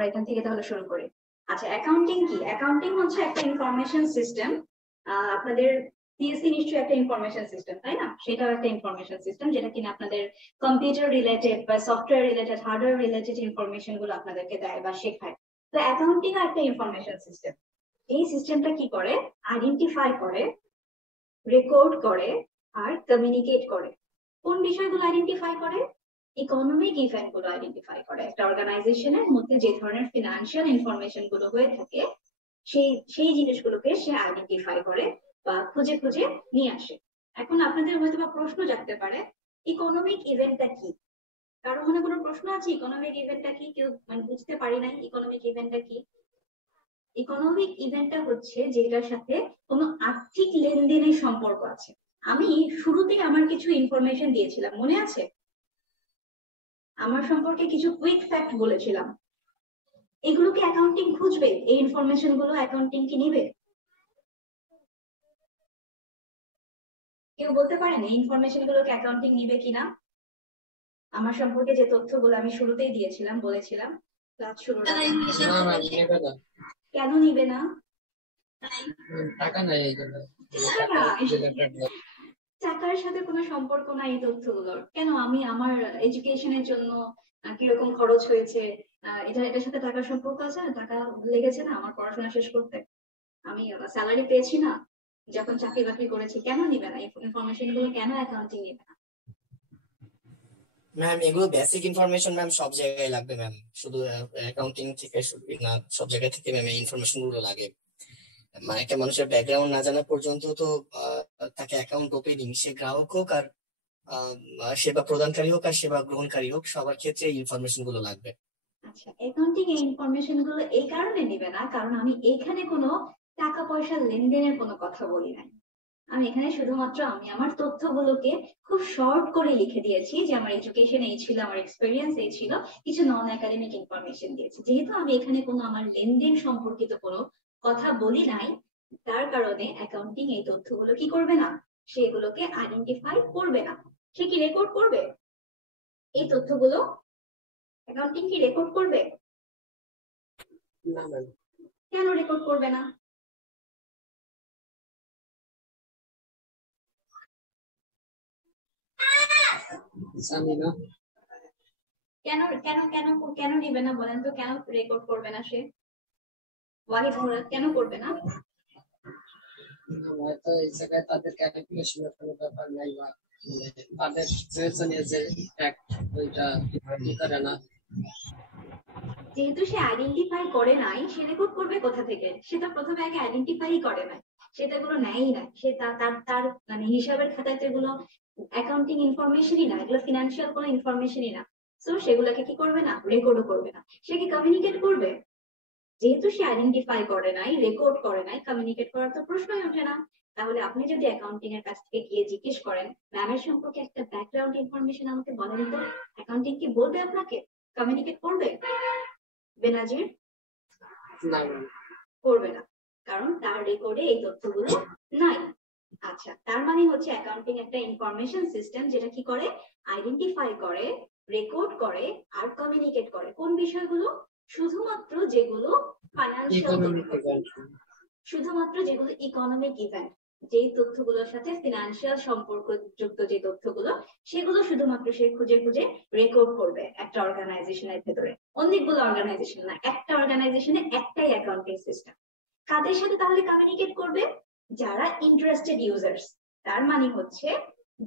আমরা এখান থেকে তাহলে শুরু করি। আচ্ছা, অ্যাকাউন্টিং কি? অ্যাকাউন্টিং হচ্ছে একটা ইনফরমেশন সিস্টেম। আপনাদের সিএসসি নিশ্চয়ই একটা ইনফরমেশন সিস্টেম, তাই না? সেটাও একটা ইনফরমেশন সিস্টেম, যেটা কিনা আপনাদের কম্পিউটার রিলেটেড বা software related, hardware related information গুলো আপনাদেরকে দেয় বা শেখায়। তো অ্যাকাউন্টিং একটা ইনফরমেশন সিস্টেম। এই সিস্টেমটা কি করে? আইডেন্টিফাই করে, রেকর্ড করে, আর কমিউনিকেট করে। কোন বিষয়গুলো আইডেন্টিফাই করে? ইকোনমিক ইভেন্ট গুলো আইডেন্টিফাই করে। একটা অর্গানাইজেশনের মধ্যে যে ধরনের ফিনান্সিয়াল ইনফরমেশন গুলো হয়ে থাকে, সেই সেই জিনিসগুলোকে সে আইডেন্টিফাই করে বা খুঁজে খুঁজে নিয়ে আসে। এখন আপনাদের হয়তো বা প্রশ্ন জাগতে পারে, ইকোনমিক ইভেন্টটা কি? কারো মনে কোনো প্রশ্ন আছে ইকোনমিক ইভেন্টটা কি? কেউ মানে বুঝতে পারি নাই ইকোনমিক ইভেন্টটা কি? ইকোনমিক ইভেন্টটা হচ্ছে যেটার সাথে কোনো আর্থিক লেনদেনের সম্পর্ক আছে। আমি শুরুতেই আমার কিছু ইনফরমেশন দিয়েছিলাম, মনে আছে? আমার সম্পর্কে কিছু কুইক ফ্যাক্ট বলেছিলাম। এগুলোকে অ্যাকাউন্টিং খুঁজবে? এই ইনফরমেশন গুলো অ্যাকাউন্টিং কি নিবে? কেউ বলতে পারেন এই ইনফরমেশন গুলোকে অ্যাকাউন্টিং নিবে কিনা? আমার সম্পর্কে যে তথ্যগুলো আমি শুরুতেই দিয়েছিলাম, বলেছিলাম ক্লাস শুরুর আগে। কেন নিবে না? টাকা নাই এই জন্য। টাকার সাথে কোনো সম্পর্ক নাই এই তথ্যগুলোর। কেন? আমি আমার এডুকেশনের জন্য কিরকম খরচ হয়েছে, এটার সাথে টাকার সম্পর্ক আছে না? টাকা লেগেছে না আমার পড়াশোনা শেষ করতে? আমি স্যালারি পেয়েছি না যখন চাকরি বাকরি করেছি? কেন নিবে না ইনফরমেশন গুলো? কেন অ্যাকাউন্টিং নিবে না? ম্যাম এগুলো বেসিক ইনফরমেশন ম্যাম, সব জায়গায় লাগবে ম্যাম, শুধু অ্যাকাউন্টিং থেকে শুধু না, সব জায়গা থেকে ম্যাম এই ইনফরমেশন গুলো লাগে। মানে একটা মানুষের ব্যাকগ্রাউন্ড না জানা পর্যন্ত তো তাকে অ্যাকাউন্ট ওপেনিং, সে গ্রাহক হোক আর সেবা প্রদানকারী হোক আর সেবা গ্রহণকারী হোক, সবার ক্ষেত্রে এই ইনফরমেশন গুলো লাগবে। আচ্ছা, অ্যাকাউন্টিং এই ইনফরমেশন গুলো এই কারণে নিবে না কারণ আমি এখানে কোনো টাকা পয়সা লেনদেনের কোনো কথা বলি নাই। আমি এখানে শুধুমাত্র আমি আমার তথ্যগুলোকে খুব শর্ট করে লিখে দিয়েছি যে আমার এডুকেশন এই ছিল, আমার এক্সপেরিয়েন্স এই ছিল, কিছু নন একাডেমিক ইনফরমেশন দিয়েছি। যেহেতু আমি এখানে কোনো আমার লেনদেন সম্পর্কিত কোনো কথা বলি নাই, তার কারণে অ্যাকাউন্টিং এই তথ্যগুলো কি করবে না? সেগুলোকে আইডেন্টিফাই করবে না। সে কি রেকর্ড করবে এই তথ্যগুলো? অ্যাকাউন্টিং কি রেকর্ড করবে? না ম্যাম। কেন রেকর্ড করবে না? জানি না। কেন কেন কেন কেন নিবে না বলেন তো? কেন রেকর্ড করবে না সে? ওয়াহিদ মুরাদ, কেন করবে না? হয়তো এই জায়গায় তাদের ক্যালকুলেশনের কোনো ব্যাপার নাই, বা তাদের বিবেচনীয় যে ফ্যাক্ট ওইটা করে না। যেহেতু সে আইডেন্টিফাই করে নাই, সে রেকর্ড করবে কোথা থেকে? সেটা প্রথমে আগে আইডেন্টিফাই করে নাই, সেটা গুলো নেয়ই না সে। তার তার তার মানে হিসাবের খাতায় তো এগুলো অ্যাকাউন্টিং ইনফরমেশনই না, এগুলো ফিনান্সিয়াল কোনো ইনফরমেশনই না। তো সেগুলোকে কি করবে না? রেকর্ডও করবে না। সে কি কমিউনিকেট করবে? যেহেতু সে আইডেন্টিফাই করে নাই, রেকর্ড করে নাই, কমিউনিকেট করার তো প্রশ্নই ওঠে না। তাহলে আপনি যদি অ্যাকাউন্টিং এর কাছ থেকে গিয়ে জিজ্ঞেস করেন, ম্যামের সম্পর্কে একটা ব্যাকগ্রাউন্ড ইনফরমেশন আমাকে বলেন তো, অ্যাকাউন্টিং কি বলবে আপনাকে? কমিউনিকেট করবে? বেনাজির? না, করবে না, কারণ তার রেকর্ডে এই তথ্যগুলো নাই। আচ্ছা, তার মানে হচ্ছে অ্যাকাউন্টিং একটা ইনফরমেশন সিস্টেম যেটা কি করে? আইডেন্টিফাই করে, রেকর্ড করে, আর কমিউনিকেট করে। কোন বিষয়গুলো? শুধুমাত্র যেগুলো ফাইন্যান্সিয়াল, শুধুমাত্র যেগুলো ইকোনমিক ইভেন্ট, যেই তথ্যগুলোর সাথে ফিনান্সিয়াল সম্পর্ক যুক্ত যে তথ্যগুলো, সেগুলো শুধুমাত্র সে খুঁজে খুঁজে রেকর্ড করবে একটা অর্গানাইজেশনের ভেতরে। অনেকগুলো অর্গানাইজেশন না, একটা অর্গানাইজেশনে একটাই অ্যাকাউন্টিং সিস্টেম। কাদের সাথে তাহলে কমিউনিকেট করবে? যারা ইন্টারেস্টেড ইউজার্স। তার মানে হচ্ছে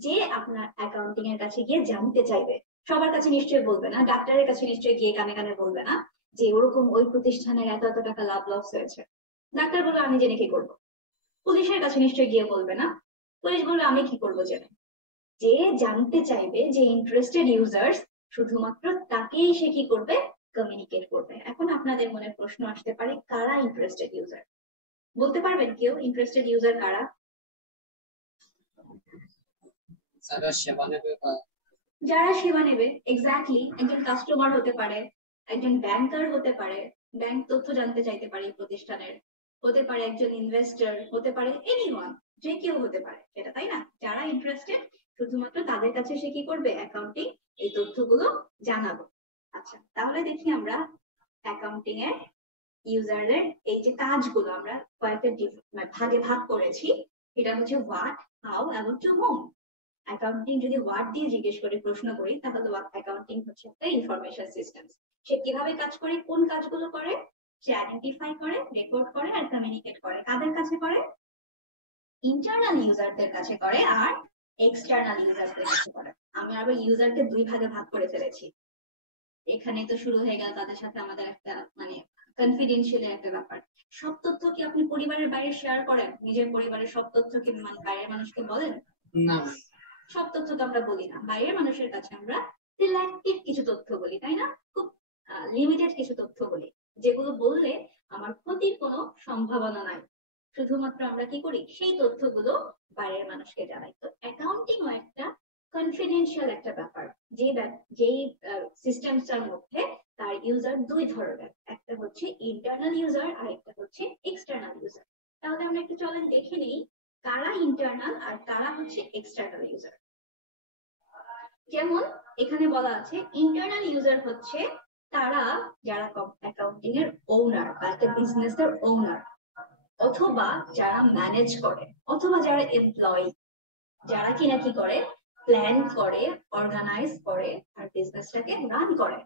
যে আপনার অ্যাকাউন্টিং এর কাছে গিয়ে জানতে চাইবে। সবার কাছে নিশ্চয়ই বলবে না, ডাক্তারের কাছে নিশ্চয়ই গিয়ে কানে কানে বলবে না যে ওরকম ওই প্রতিষ্ঠানের এত এত টাকা লাভ লস হয়েছে। ডাক্তার বললো আমি জেনে কি করবো? পুলিশের কাছে নিশ্চয়ই গিয়ে বলবে না, পুলিশ বললো আমি কি করবো জেনে। যে জানতে চাইবে, যে ইন্টারেস্টেড ইউজার্স, শুধুমাত্র তাকেই সে কি করবে? কমিউনিকেট করবে। এখন আপনাদের মনে প্রশ্ন আসতে পারে, কারা ইন্টারেস্টেড ইউজার? বলতে পারবেন কেউ ইন্টারেস্টেড ইউজার কারা? যারা সেবা নেবে, বা যারা সেবা নেবে। এক্স্যাক্টলি, একজন কাস্টমার হতে পারে, একজন ব্যাংকার হতে পারে, ব্যাংক তথ্য জানতে চাইতে পারে প্রতিষ্ঠানের, হতে পারে একজন ইনভেস্টর, হতে পারে এনিওয়ান, যে কেউ হতে পারে এটা, তাই না? যারা ইন্টারেস্টেড, শুধুমাত্র তাদের কাছে সে কি করবে? অ্যাকাউন্টিং এই তথ্যগুলো জানাবো। আচ্ছা, তাহলে দেখি আমরা অ্যাকাউন্টিং এর ইউজারের এই যে কাজগুলো আমরা কয়েকটা ভাগে ভাগ করেছি, এটা হচ্ছে হোয়াট, হাউ এবং টু হোম। অ্যাকাউন্টিং যদি হোয়াট দিয়ে জিজ্ঞেস করে প্রশ্ন করি, তাহলে অ্যাকাউন্টিং হচ্ছে একটা ইনফরমেশন সিস্টেম। সে কিভাবে কাজ করে, কোন কাজগুলো করে, সে আইডেন্টিফাই করে, রেকর্ড করে আর কমিউনিকেট করে। কাদের কাছে করে? ইন্টারনাল ইউজারদের কাছে করে আর এক্সটার্নাল ইউজারদের কাছে করে। আমি আবার ইউজারকে দুই ভাগে ভাগ করে ফেলেছি। এখানে তো শুরু হয়ে গেল তাদের সাথে আমাদের একটা মানে কনফিডেন্সিয়াল একটা ব্যাপার। সব তথ্য কি আপনি পরিবারের বাইরে শেয়ার করেন? নিজের পরিবারের সব তথ্য কি বাইরের মানুষকে বলেন? না, সব তথ্য তো আমরা বলি না। বাইরের মানুষের কাছে আমরা সিলেক্টিভ কিছু তথ্য বলি, তাই না? খুব লিমিটেড কিছু তথ্য বলি, যেগুলো বললে আমার ক্ষতির কোনো সম্ভাবনা নাই। শুধুমাত্র আমরা কি করি, সেই তথ্যগুলো বাইরের মানুষকে জানাই। তো অ্যাকাউন্টিং ও একটা কনফিডেন্সিয়াল একটা ব্যাপার, যেই সিস্টেমটার মধ্যে তার ইউজার দুই ধরনের, একটা হচ্ছে ইন্টারনাল ইউজার আর একটা হচ্ছে এক্সটার্নাল ইউজার। তাহলে আমরা একটু চলেন দেখে নিই কারা ইন্টারনাল আর কারা হচ্ছে এক্সটার্নাল ইউজার। যেমন এখানে বলা আছে ইন্টারনাল ইউজার হচ্ছে তারা যারা অ্যাকাউন্টিং এর ওনার বা একটা বিজনেস এর ওনার, অথবা যারা ম্যানেজ করে, অথবা যারা এমপ্লয়ি, যারা কিনা কি করে, প্ল্যান করে, অর্গানাইজ করে আর বিজনেসটাকে রান করে।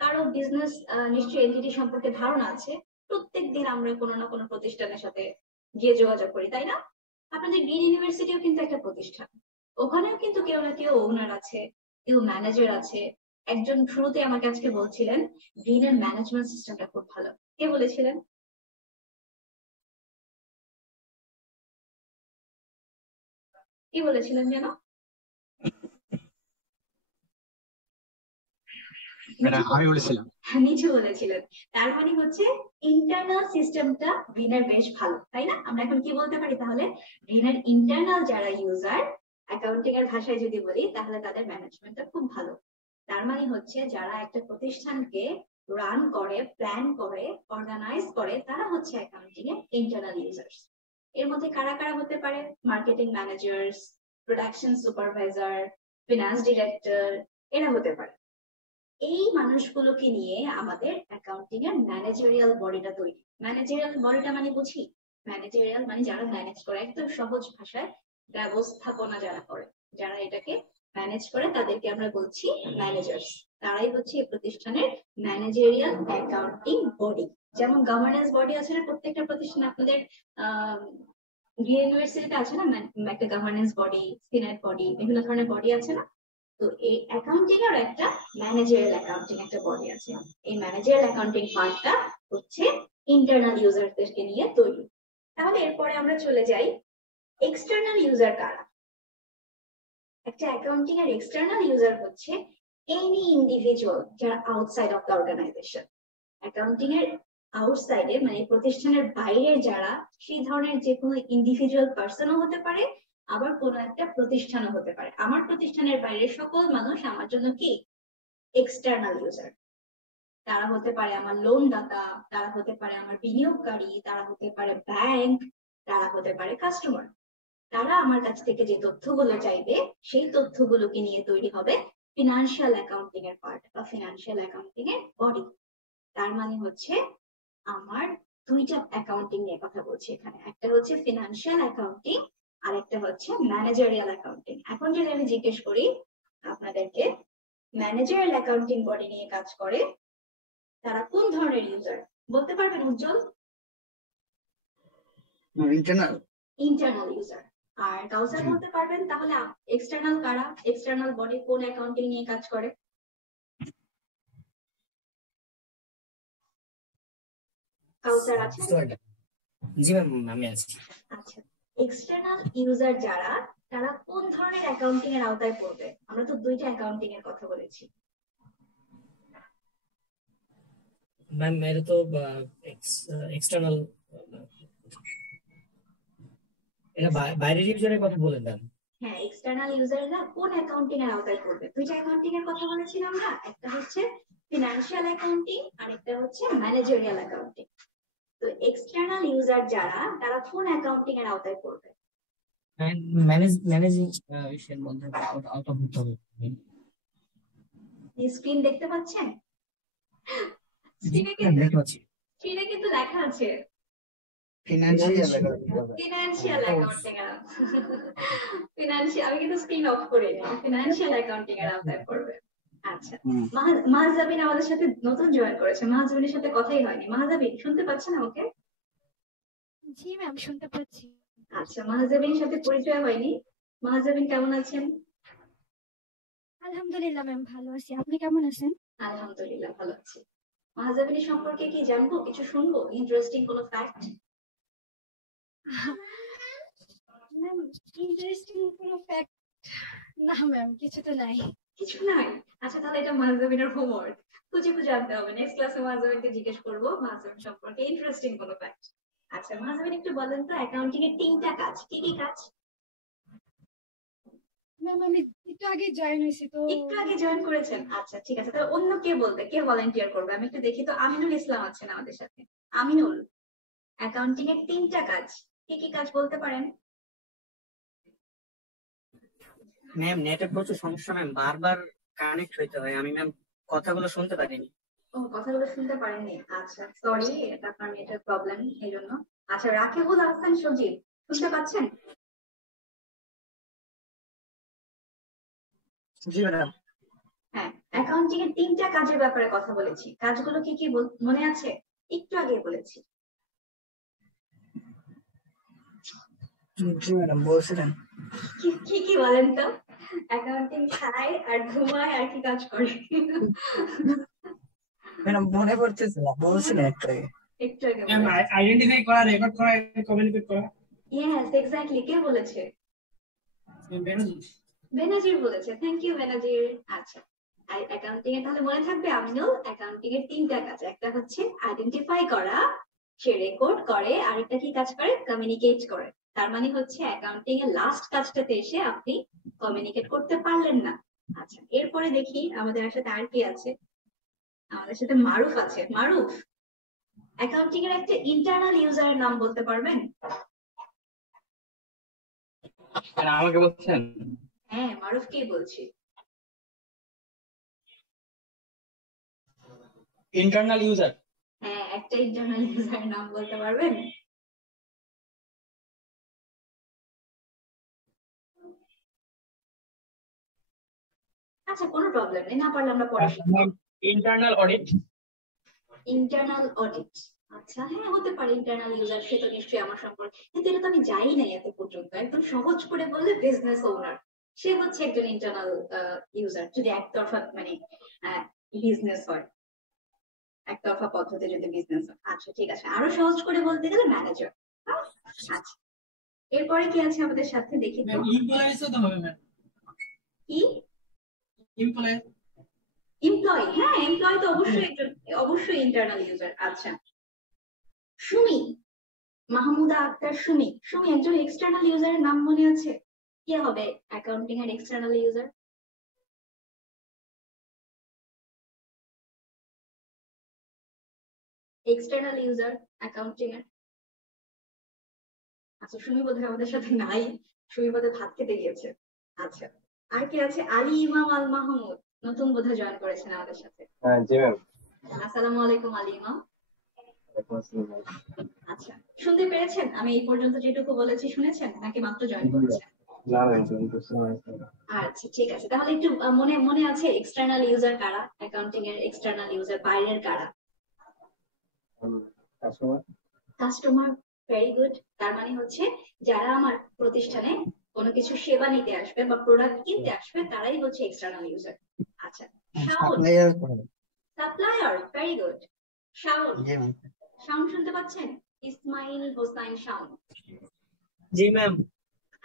কারো বিজনেস নিশ্চয়ই এনটিটি সম্পর্কে ধারণা আছে। প্রত্যেকদিন আমরা কোনো না কোনো প্রতিষ্ঠানের সাথে গিয়ে যোগাযোগ করি, তাই না? আপনাদের গ্রিন ইউনিভার্সিটিও কিন্তু একটা প্রতিষ্ঠান, ওখানেও কিন্তু কেউ না কেউ ওনার আছে, কেউ ম্যানেজার আছে। একজন শুরুতে আমাকে আজকে বলছিলেন গ্রিনের ম্যানেজমেন্ট সিস্টেমটা খুব ভালো। কে বলেছিলেন? কি বলেছিলেন যেন? আমি বলেছিলাম। নিচে বলেছিলেন। তার মানে হচ্ছে ইন্টারনাল সিস্টেমটা গ্রিনের বেশ ভালো, তাই না? আমরা এখন কি বলতে পারি তাহলে, গ্রিনের ইন্টারনাল যারা ইউজার, অ্যাকাউন্টিং এর ভাষায় যদি বলি তাহলে তাদের ম্যানেজমেন্টটা খুব ভালো। তার মানে হচ্ছে যারা একটা প্রতিষ্ঠানকে রান করে, প্ল্যান করে, অর্গানাইজ করে, তারা হচ্ছে অ্যাকাউন্টিং এর ইন্টারনাল ইউজার্স। এর মধ্যে কারা কারা হতে পারে? Marketing managers, production supervisor, finance director, এরা হতে পারে। এই মানুষগুলোকে নিয়ে আমাদের অ্যাকাউন্টিং এর ম্যানেজারিয়াল বডিটা তৈরি। ম্যানেজারিয়াল বডিটা মানে বুঝি, ম্যানেজারিয়াল মানে যারা ম্যানেজ করে, একদম সহজ ভাষায় ব্যবস্থাপনা যারা করে, যারা এটাকে ম্যানেজ করে তাদেরকে আমরা বলছি ম্যানেজার্স। তারাই হচ্ছে এই প্রতিষ্ঠানের ম্যানেজারিয়াল অ্যাকাউন্টিং বডি। যেমন গভর্নেন্স বডি আছে না প্রত্যেকটা প্রতিষ্ঠানে, আপনাদের ইউনিভার্সিটিতে আছে না একটা গভর্নেন্স বডি, সিনেট বডি, বিভিন্ন ধরনের বডি আছে না? তো এই অ্যাকাউন্টিং এর একটা ম্যানেজারিয়াল অ্যাকাউন্টিং একটা বডি আছে। এই ম্যানেজারিয়াল অ্যাকাউন্টিং পার্টটা হচ্ছে ইন্টারনাল ইউজারদেরকে নিয়ে তৈরি। তাহলে এরপরে আমরা চলে যাই এক্সটার্নাল ইউজার কারা। একটা অ্যাকাউন্টিং এর এক্সটার্নাল ইউজার হচ্ছে এনি ইন্ডিভিজুয়াল যারা outside of the organization. Accounting এর আউটসাইডে মানে প্রতিষ্ঠানের বাইরে যারা, সেই ধরনের যে কোনো ইন্ডিভিজুয়াল পার্সনও হতে পারে, আবার কোনো একটা প্রতিষ্ঠানও হতে পারে। আমার প্রতিষ্ঠানের বাইরে সকল মানুষ আমার জন্য কি এক্সটার্নাল ইউজার। তারা হতে পারে আমার লোন দাতা, তারা হতে পারে আমার বিনিয়োগকারী, তারা হতে পারে ব্যাংক, তারা হতে পারে কাস্টমার। তারা আমার কাছ থেকে যে তথ্যগুলো চাইবে সেই তথ্যগুলোকে নিয়ে তৈরি হবে ফিনান্সিয়াল অ্যাকাউন্টিং এর পার্ট বা ফিনান্সিয়াল অ্যাকাউন্টিং এর বডি। তার মানে হচ্ছে আমার দুইটা অ্যাকাউন্টিং নিয়ে কথা বলছি এখানে, একটা হচ্ছে ফিনান্সিয়াল অ্যাকাউন্টিং আর একটা হচ্ছে ম্যানেজারিয়াল অ্যাকাউন্টিং। এখন যদি আমি জিজ্ঞেস করি আপনাদেরকে ম্যানেজারিয়াল অ্যাকাউন্টিং বডি নিয়ে কাজ করে তারা কোন ধরনের ইউজার, বলতে পারবেন উজ্জ্বল? Internal internal user. আর কাউসার বলতে পারবেন তাহলে এক্সটার্নাল কারা, এক্সটার্নাল বডি কোন অ্যাকাউন্টিং নিয়ে কাজ করে? কাউসার আছে? জি ম্যাম, আমি আছি। আচ্ছা, এক্সটার্নাল ইউজার যারা, তারা কোন ধরনের অ্যাকাউন্টিং এর আওতায় পড়বে? আমরা তো দুইটা অ্যাকাউন্টিং এর কথা বলেছি। ম্যাম এটা তো এক্সটার্নাল, এটা বাইরের ইউজারের কথা বলেন ম্যাম। হ্যাঁ, এক্সটার্নাল ইউজাররা কোন অ্যাকাউন্টিং এর আওতায় পড়বে? দুইটা অ্যাকাউন্টিং এর কথা বলেছিলাম আমরা, একটা হচ্ছে ফিনান্সিয়াল অ্যাকাউন্টিং আর একটা হচ্ছে ম্যানেজারিয়াল অ্যাকাউন্টিং। তো এক্সটার্নাল ইউজার যারা, তারা কোন অ্যাকাউন্টিং এর আওতায় পড়বে? ম্যানেজিং এর মধ্যে আউট অফ হবে। স্ক্রিন দেখতে পাচ্ছেন? স্ক্রিনে কিন্তু লেখা আছে ফিনান্সিয়াল ফিনান্সিয়াল অ্যাকাউন্টিং এর ফিনান্সিয়াল। আমি কিন্তু স্ক্রিন অফ করে নিই। ফিনান্সিয়াল অ্যাকাউন্টিং এর আওতায় পড়বে। আচ্ছা, মাহজাবিন আমাদের সাথে নতুন জয়েন করেছে। মাহজাবিনের সাথে কথাই হয়নি। মাহজাবিন শুনতে পাচ্ছেন আমাকে? জি ম্যাম, শুনতে পাচ্ছি। আচ্ছা, মাহজাবিনের সাথে পরিচয় হয়নি। মাহজাবিন কেমন আছেন? আলহামদুলিল্লাহ ম্যাম, ভালো আছি। আপনি কেমন আছেন? আলহামদুলিল্লাহ ভালো আছি। মাহজাবিনের সম্পর্কে কি জানবো, কিছু শুনবো, ইন্টারেস্টিং কোনো ফ্যাক্ট? ম্যাম, ইন্টারেস্টিং কোনো ফ্যাক্ট? না ম্যাম, কিছু তো নাই। কিছু নাই? আচ্ছা, তাহলে এটা মাহজাবিনের হোমওয়ার্ক। খুঁজে খুঁজে আনতে হবে। নেক্সট ক্লাসে মাহজাবিনকে জিজ্ঞেস করবো মাহজাবিন সম্পর্কে ইন্টারেস্টিং কোনো ফ্যাক্ট। আচ্ছা মাহজাবিন, একটু বলেন তো অ্যাকাউন্টিং এর 3টা কাজ কি কি কাজ? ম্যাম, আমি একটু আগে জয়েন হয়েছি তো। একটু আগে জয়েন করেছেন? আচ্ছা ঠিক আছে, তাহলে অন্য কে বলবে, কে ভলান্টিয়ার করবে? আমি একটু দেখি তো। আমিনুল ইসলাম আছেন আমাদের সাথে। আমিনুল, অ্যাকাউন্টিং এর 3টা কাজ কি কি কাজ বলতে পারেন? ম্যাম নেটে প্রচুর সমস্যা ম্যাম, বারবার কানেক্ট হইতে হয়। আমি ম্যাম কথাগুলো শুনতে পারিনি। ও, কথাগুলো শুনতে পারেননি? আচ্ছা সরি, এটা আপনার নেটের প্রবলেম এই জন্য। আচ্ছা, রাকিবুল হাসান সজীব, শুনতে পাচ্ছেন? জি ম্যাডাম। হ্যাঁ, অ্যাকাউন্টিং এর 3টা কাজের ব্যাপারে কথা বলেছি। কাজগুলো কি কি মনে আছে? একটু আগে বলেছি। জি ম্যাডাম বলছিলেন। কি কি বলেন তো? অ্যাকাউন্টিং খায় আর ঘুমায় আর কি কাজ করে? ম্যাডাম মনে পড়তেছে না, বলছিলেন একটু আগে। একটু আগে আইডেন্টিফাই করা, রেকর্ড করা, কমিউনিকেট করা। Yes exactly. কে বলেছে? বেনাজির বলেছে। Thank you Benazir. আচ্ছা, অ্যাকাউন্টিং এ তাহলে মনে থাকবে আমিনুল, অ্যাকাউন্টিং এর 3টা কাজ। একটা হচ্ছে আইডেন্টিফাই করা, সে রেকর্ড করে, আরেকটা কি কাজ করে? কমিউনিকেট করে। তার মানে হচ্ছে অ্যাকাউন্টিং এর লাস্ট কাজটাতে এসে আপনি কমিউনিকেট করতে পারলেন না। আচ্ছা, এরপরে দেখি আমাদের সাথে আর কি আছে। আমাদের সাথে মারুফ আছে। মারুফ, অ্যাকাউন্টিং এর একটা ইন্টারনাল ইউজারের নাম বলতে পারবেন? আমাকে বলছেন? হ্যাঁ, মারুফ কে বলছি। Internal user? হ্যাঁ, একটা ইন্টারনাল ইউজারের নাম বলতে পারবেন? আচ্ছা, কোনো প্রবলেম নেই, না পারলে আমরা পরে শিখবো। Internal audit? ইন্টারনাল অডিট, আচ্ছা হ্যাঁ হতে পারে। ইন্টারনাল ইউজার, সে তো নিশ্চয়ই আমার সম্পর্কে, কিন্তু এটা তো আমি যাই নাই এত পর্যন্ত। একদম সহজ করে বললে বিজনেস ওনার, সে হচ্ছে একজন ইন্টারনাল ইউজার, যদি একতরফা মানে বিজনেস হয়, একতরফা পদ্ধতি যদি বিজনেস হয়। আচ্ছা ঠিক আছে, আরো সহজ করে বলতে গেলে ম্যানেজার। আচ্ছা, এরপরে কি আছে আমাদের সাথে দেখি তো। এমপ্লয়িজও তো হবে ম্যাম। কি? এমপ্লয়ি? এমপ্লয়ি, হ্যাঁ এমপ্লয়ি তো অবশ্যই একজন, অবশ্যই ইন্টারনাল ইউজার। আচ্ছা, সুমি, মাহমুদা আক্তার সুমি। সুমি, একজন এক্সটার্নাল ইউজারের নাম মনে আছে? কে হবে অ্যাকাউন্টিং এর external user? External user accounting এর। আচ্ছা, সুমি বোধহয় আমাদের সাথে নাই, সুমি বোধহয় ভাত খেতে গিয়েছে। আচ্ছা, আর কি আছে? আলী ইমাম আল মাহমুদ, নতুন বোধহয় জয়েন করেছেন আমাদের সাথে। হ্যাঁ জি ম্যাম। আসসালামু আলাইকুম আলী ইমাম। আচ্ছা, শুনতে পেরেছেন আমি এই পর্যন্ত যেটুকু বলেছি? শুনেছেন নাকি মাত্র জয়েন করেছেন? আচ্ছা ঠিক আছে, তাহলে একটু মনে মনে আছে এক্সটার্নাল ইউজার কারা? অ্যাকাউন্টিং এর এক্সটার্নাল ইউজার বাইরের কারা? Customer, very good. তার মানে হচ্ছে যারা আমার প্রতিষ্ঠানে কোনো কিছু সেবা নিতে আসবে বা প্রোডাক্ট কিনতে আসবে, তারাই হচ্ছে এক্সটার্নাল ইউজার। আচ্ছা, Shaon, supplier, very good. Shaon, Shaon শুনতে পাচ্ছেন? ইসমাইল হোসাইন শাওন। জি ম্যাম।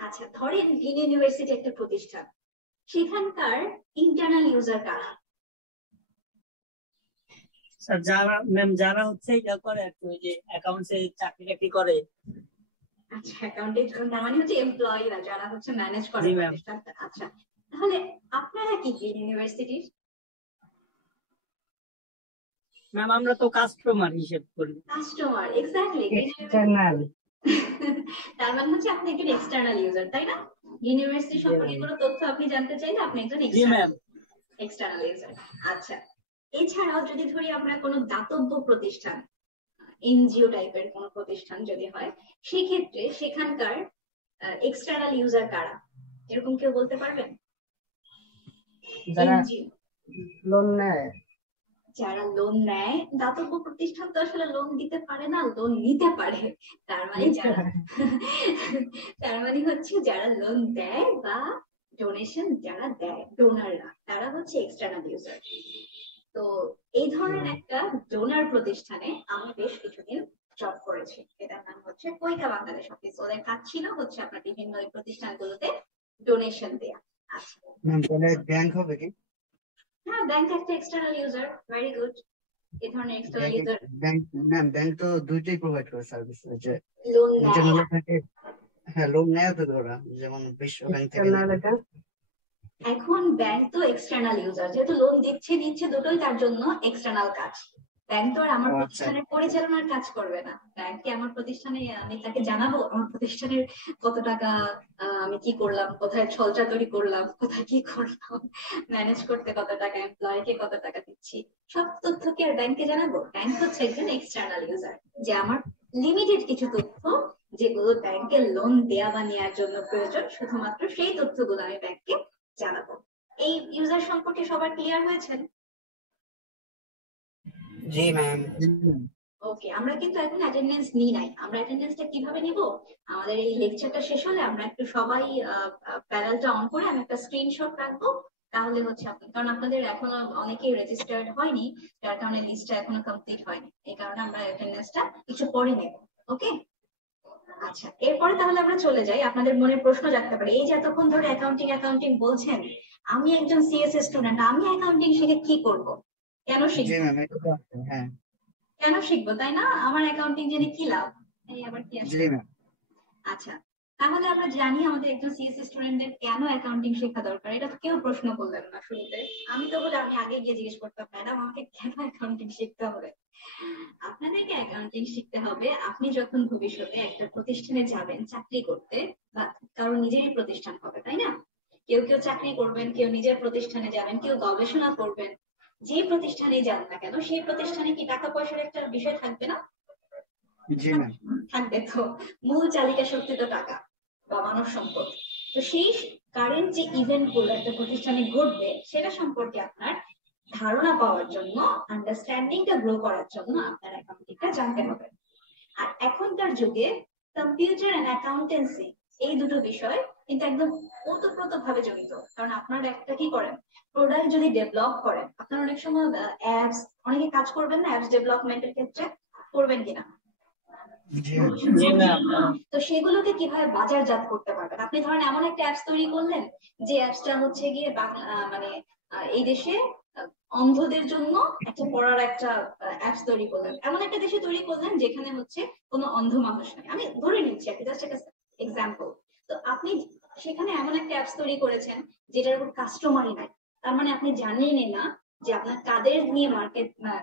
আচ্ছা, ধরেন গ্রিন ইউনিভার্সিটি একটা প্রতিষ্ঠান, সেখানকার ইন্টারনাল ইউজার কারা? স্যার যারা ম্যাম, যারা হচ্ছে এটা করে আর কি, ওই যে অ্যাকাউন্টসে চাকরি টাকরি করে। আচ্ছা, অ্যাকাউন্টেন্ট, তার মানে হচ্ছে এমপ্লয়িরা যারা হচ্ছে ম্যানেজ করে জি ম্যাম। প্রতিষ্ঠানটা। আচ্ছা, তাহলে আপনারা কি গ্রিন ইউনিভার্সিটির? ম্যাম আমরা তো কাস্টমার হিসেব করি। Customer, exactly. এক্সটার্নাল। তার মানে হচ্ছে আপনি একজন এক্সটার্নাল ইউজার, তাই না? ইউনিভার্সিটি সম্পর্কে কোনো তথ্য আপনি জানতে চাইলে আপনি একজন এক্সটার্নাল ইউজার। আচ্ছা, এছাড়াও যদি ধরি আমরা কোনো দাতব্য প্রতিষ্ঠান, এনজিও টাইপের কোনো প্রতিষ্ঠান যদি হয়, সেক্ষেত্রে সেখানকার এক্সটার্নাল ইউজার কারা, এরকম কেউ বলতে পারবেন? যারা এনজিও লোন নেয়, যারা লোন নেয়, দাতব্য প্রতিষ্ঠান তো আসলে লোন দিতে পারে না, লোন নিতে পারে। তার মানে যারা তার মানে হচ্ছে যারা লোন দেয় বা ডোনেশন যারা দেয়, ডোনাররা, তারা হচ্ছে এক্সটার্নাল ইউজার। তো এই ধরনের একটা ডোনার প্রতিষ্ঠানে আমি বেশ কিছুদিন জব করেছি, এটার নাম হচ্ছে কৈকা বাংলাদেশ অফিস। ওদের কাজ ছিল হচ্ছে আপনার বিভিন্ন ওই প্রতিষ্ঠানগুলোতে ডোনেশন দেয়া। আচ্ছা, ম্যাম তাহলে ব্যাংক হবে কি? হ্যাঁ, ব্যাংক একটা এক্সটার্নাল ইউজার, ভেরি গুড। এই ধরনের external user bank ma'am, bank তো দুইটাই প্রোভাইড করে সার্ভিস, যে লোন নেয়। ইন্টারনাল থাকে, হ্যাঁ লোন নেয় তো ওরা, যেমন বিশ্ব ব্যাংক থেকে নেয়। এখন ব্যাংক তো এক্সটার্নাল ইউজার, যেহেতু লোন দিচ্ছে নিচ্ছে দুটোই তার জন্য এক্সটার্নাল কাজ। ব্যাংক তো আর আমার আচ্ছা। প্রতিষ্ঠানের পরিচালনার কাজ করবে না। ব্যাংকে আমার প্রতিষ্ঠানে আমি তাকে জানাবো আমার প্রতিষ্ঠানের কত টাকা আমি কি করলাম, কোথায় ছলচাতুরি করলাম, কোথায় কি করলাম, ম্যানেজ করতে কত টাকা, এমপ্লয়িকে কত টাকা দিচ্ছি, সব তথ্য কি আর ব্যাংকে জানাবো? ব্যাংক হচ্ছে একজন এক্সটার্নাল ইউজার, যে আমার লিমিটেড কিছু তথ্য যেগুলো ব্যাংকের লোন দেয়া বা নেওয়ার জন্য প্রয়োজন, শুধুমাত্র সেই তথ্যগুলো আমি ব্যাংককে জানাবো। এই ইউজার সম্পর্কে সবার ক্লিয়ার হয়েছেন? জি ম্যাম। ওকে, আমরা কিন্তু এখন অ্যাটেন্ডেন্স নিই নাই। আমরা অ্যাটেন্ডেন্সটা কিভাবে নিব? আমাদের এই লেকচারটা শেষ হলে আমরা একটু সবাই প্যানেলটা অন করে আমি একটা স্ক্রিনশট রাখবো, তাহলে হচ্ছে আপনি, কারণ আপনাদের এখনো অনেকেই রেজিস্টার্ড হয়নি, যার কারণে লিস্টটা এখনো কমপ্লিট হয়নি, এই কারণে আমরা অ্যাটেন্ডেন্সটা একটু পরে নেব। ওকে, আচ্ছা, এরপরে তাহলে আমরা চলে যাই। আপনাদের মনে প্রশ্ন জাগতে পারে, এই যে এতক্ষণ ধরে অ্যাকাউন্টিং অ্যাকাউন্টিং বলছেন, আমি একজন সিএসএ স্টুডেন্ট, আমি অ্যাকাউন্টিং শিখে কি করব, কেন জি শিখবো? ম্যাম, এটা তো আছে, হ্যাঁ কেন শিখবো, তাই না? আমার অ্যাকাউন্টিং জেনে কি লাভ? এই আবার কি জি আসে? ম্যাম। আচ্ছা, তাহলে আমরা জানি আমাদের একজন সিএসসি স্টুডেন্টদের কেন অ্যাকাউন্টিং শেখা দরকার, এটা তো কেউ প্রশ্ন করলেন না শুরুতে। আমি তো বলে আমি আগে গিয়ে জিজ্ঞেস করতাম, ম্যাডাম আমাকে কেন অ্যাকাউন্টিং শিখতে হবে? আপনাদেরকে অ্যাকাউন্টিং শিখতে হবে আপনি যখন ভবিষ্যতে একটা প্রতিষ্ঠানে যাবেন চাকরি করতে, বা কারণ নিজেরই প্রতিষ্ঠান হবে, তাই না? কেউ কেউ চাকরি করবেন, কেউ নিজের প্রতিষ্ঠানে যাবেন, কেউ গবেষণা করবেন। যে প্রতিষ্ঠানে যান না কেন, সেই প্রতিষ্ঠানে কি টাকা পয়সার একটা বিষয় থাকবে না? জি ম্যাম। থাকবে তো। মূল চালিকা শক্তি তো টাকা বা মানব সম্পদ। তো সেই কারেন্ট যে ইভেন্ট গুলো একটা প্রতিষ্ঠানে ঘটবে, সেটা সম্পর্কে আপনার ধারণা পাওয়ার জন্য, আন্ডারস্ট্যান্ডিংটা গ্রো করার জন্য আপনার অ্যাকাউন্টিংটা জানতে হবে। আর এখনকার যুগে কম্পিউটার এন্ড অ্যাকাউন্টেন্সি, এই দুটো বিষয় কিন্তু একদম ওতপ্রোত ভাবে জড়িত। কারণ আপনারা একটা কি করেন, প্রোডাক্ট যদি ডেভেলপ করেন, আপনার অনেক সময় অ্যাপস, অনেকে কাজ করবেন না অ্যাপস ডেভেলপমেন্টের ক্ষেত্রে, করবেন কিনা? জি ম্যাম। তো সেগুলোকে কিভাবে বাজারজাত করতে পারবেন? আপনি ধরেন এমন একটা অ্যাপস তৈরি করলেন, যে অ্যাপসটা হচ্ছে গিয়ে মানে এই দেশে অন্ধদের জন্য একটা পড়ার একটা অ্যাপস তৈরি করলেন, এমন একটা দেশে তৈরি করলেন যেখানে হচ্ছে কোনো অন্ধ মানুষ নাই, আমি ধরে নিচ্ছি একটা জাস্ট একটা এক্সাম্পল। তো আপনি সেখানে এমন একটা অ্যাপস তৈরি করেছেন যেটার উপর কাস্টমারই নাই, তার মানে আপনি জানেনই না যে আপনার কাদের নিয়ে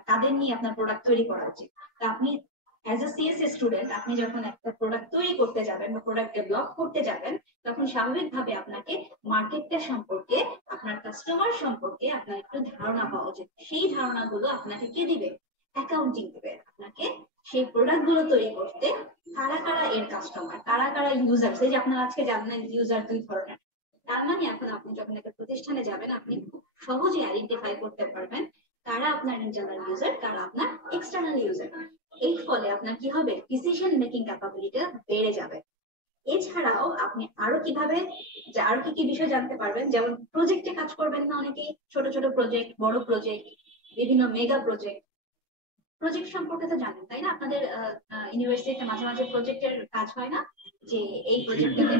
কাদের নিয়ে আপনার প্রোডাক্ট তৈরি করা উচিত। তা আপনি অ্যাজ এ সিএসসি স্টুডেন্ট, আপনি যখন একটা প্রোডাক্ট তৈরি করতে যাবেন বা প্রোডাক্ট ডেভেলপ করতে যাবেন, তখন স্বাভাবিকভাবে আপনাকে মার্কেটটা সম্পর্কে, আপনার কাস্টমার সম্পর্কে আপনার একটু ধারণা পাওয়া উচিত। সেই ধারণাগুলো আপনাকে কে দিবে? অ্যাকাউন্টিং দিবে আপনাকে। সেই প্রোডাক্ট গুলো তৈরি করতে কারা কারা এর কাস্টমার, কারা কারা ইউজার, সেই যে আপনারা আজকে জানেন ইউজার দুই ধরনের। তার মানে এখন আপনি যখন একটা প্রতিষ্ঠানে যাবেন, আপনি খুব সহজে আইডেন্টিফাই করতে পারবেন কারা আপনার ইন্টারনাল ইউজার, কারা আপনার এক্সটার্নাল ইউজার। এই ফলে আপনার কি হবে? ডিসিশন মেকিং ক্যাপাবিলিটি বেড়ে যাবে। এছাড়াও আপনি আরো কিভাবে, আরো কি কি বিষয় জানতে পারবেন, যেমন প্রজেক্টে কাজ করবেন না অনেকেই, ছোট ছোট প্রজেক্ট, বড় প্রজেক্ট, বিভিন্ন মেগা প্রজেক্ট। প্রজেক্ট সম্পর্কে তো জানেন, তাই না? আপনাদের ইউনিভার্সিটিতে মাঝে মাঝে প্রজেক্টের কাজ হয় না, যে এই প্রজেক্টটাতে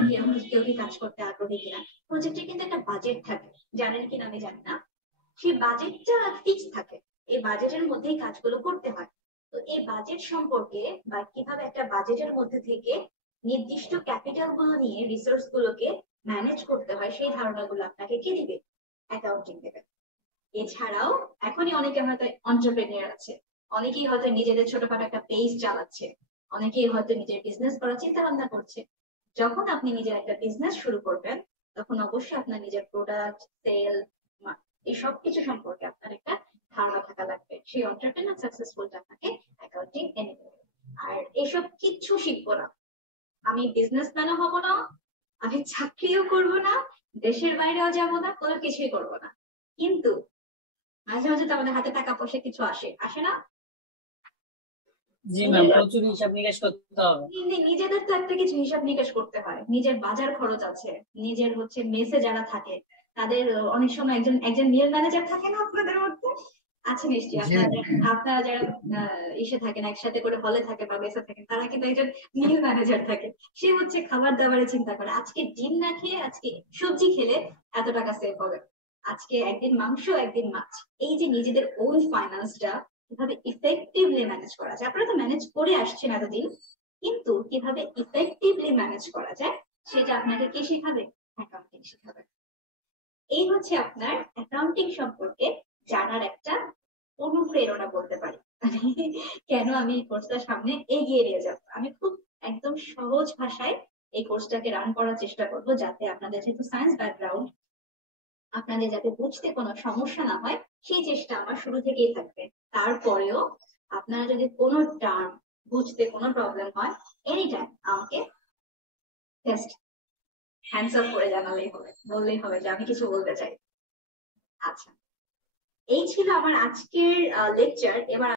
কেউ কি কাজ করতে আগ্রহী কিনা। প্রজেক্টে কিন্তু একটা বাজেট থাকে, জানেন কিনা আমি জানি না। সেই বাজেটটা ফিক্স থাকে, এই বাজেটের মধ্যেই কাজগুলো করতে হয়। তো এই বাজেট সম্পর্কে বা কিভাবে একটা বাজেটের মধ্যে থেকে নির্দিষ্ট ক্যাপিটাল গুলো নিয়ে রিসোর্স গুলোকে ম্যানেজ করতে হয়, সেই ধারণাগুলো আপনাকে কে দিবে? অ্যাকাউন্টিং দেবে। এছাড়াও এখনই অনেকে হয়তো এন্টারপ্রেনিউর আছে, অনেকেই হয়তো নিজেদের ছোটখাটো একটা পেজ চালাচ্ছে, অনেকেই হয়তো নিজের বিজনেস করার চিন্তা ভাবনা করছে। যখন আপনি নিজের একটা বিজনেস শুরু করবেন, তখন অবশ্যই আপনার নিজের প্রোডাক্ট, সেল, এই সব কিছু সম্পর্কে আপনার একটা ধারণা থাকা লাগবে, সেই এন্টারপ্রেনার সাকসেসফুলটা আপনাকে অ্যাকাউন্টিং এনে দেবে। আর এসব কিচ্ছু শিখবো না, আমি বিজনেসম্যানও হব না, আমি চাকরিও করব না, দেশের বাইরেও যাব না, কোনো কিছুই করব না। কিন্তু মাঝে মাঝে তো আমাদের হাতে টাকা পয়সা কিছু আসে না? জি ম্যাম, প্রচুর হিসাব নিকাশ করতে হবে। নিজেদের তো একটা কিছু হিসাব নিকাশ করতে হয়, নিজের বাজার খরচ আছে, নিজের হচ্ছে মেসে যারা থাকে তাদের অনেক সময় একজন মিল ম্যানেজার থাকে না আপনাদের মধ্যে? আছে নিশ্চয়ই, আপনারা যারা ইসে থাকেন একসাথে করে হলে থাকে বা মেসে থাকেন, তারা কিন্তু একজন মিল ম্যানেজার থাকে। সে হচ্ছে খাবার দাবারের চিন্তা করে, আজকে ডিম না খেয়ে আজকে সবজি খেলে এত টাকা সেভ হবে, আজকে একদিন মাংস একদিন মাছ। এই যে নিজেদের ওন ফাইন্যান্সটা কিভাবে ইফেক্টিভলি ম্যানেজ করা যায়, আপনারা তো ম্যানেজ করে আসছেন এতদিন, কিন্তু কিভাবে ইফেক্টিভলি ম্যানেজ করা যায় সেটা আপনাকে কে শেখাবে? অ্যাকাউন্টিং শেখাবে। এই হচ্ছে আপনার অ্যাকাউন্টিং সম্পর্কে জানার একটা অনুপ্রেরণা বলতে পারি। কেন আমি এই কোর্সটা সামনে এগিয়ে নিয়ে যাব, আমি খুব একদম সহজ ভাষায় এই কোর্সটাকে রান করার চেষ্টা করব, যাতে আপনাদের যেহেতু সায়েন্স ব্যাকগ্রাউন্ড, আপনাদের যাতে বুঝতে কোনো সমস্যা না হয় সেই চেষ্টা আমার শুরু থেকেই থাকবে। তারপরেও আপনারা যদি কোনো টার্ম বুঝতে কোনো প্রবলেম হয়, এনি টাইম আমাকে জাস্ট হ্যান্ডস আপ করে জানালেই হবে, বললেই হবে যে আমি কিছু বলতে চাই। আচ্ছা, এই ছিল আমার আজকের লেকচার। এবার